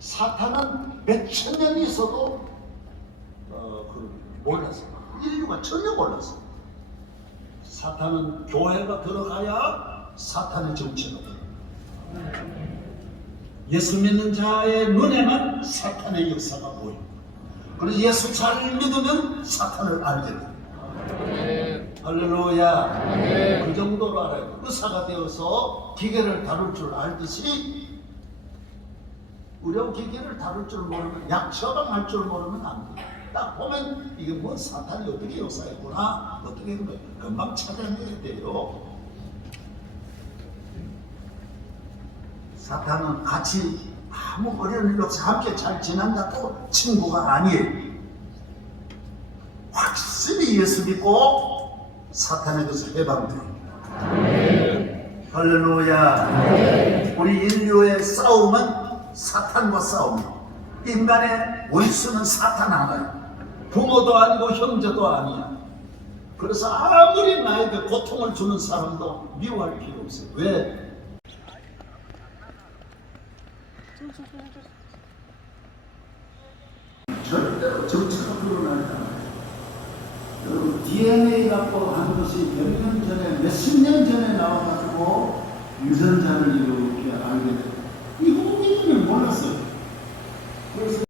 사탄은 몇 천 년이 있어도 어, 그 몰랐어. 인류가 전혀 몰랐어. 사탄은 교회가 들어가야 사탄의 정체가 들어. 예수 믿는 자의 눈에만 사탄의 역사가 보여. 그래서 예수 잘 믿으면 사탄을 알게 돼. 할렐루야. 그 정도로 알아요. 의사가 되어서 기계를 다룰 줄 알듯이 기계를 다룰 줄 모르면 약 처방할 줄 모르면 안 돼. 딱 보면 이게 뭐 사탄이 어떻게 역사했구나 어떻게 한 거야 금방 찾아내야 돼요. 사탄은 같이 아무 어려운 일 없이 함께 잘 지낸다고 친구가 아니에요. 확실히 예수 믿고 사탄에게서 해방됩니다. 할렐루야. 우리 인류의 싸움은 사탄과 싸움이에요. 인간의 원수는 사탄 하나예요. 부모도 아니고 형제도 아니야. 그래서 아무리 나에게 고통을 주는 사람도 미워할 필요 없어요. 왜? 절대로 정치가 불어나지 않아요. 여러분 DNA 갖고 한 것이 몇 년 전에 몇 십 년 전에 나와가지고 유전자를 이렇게 알게 돼요.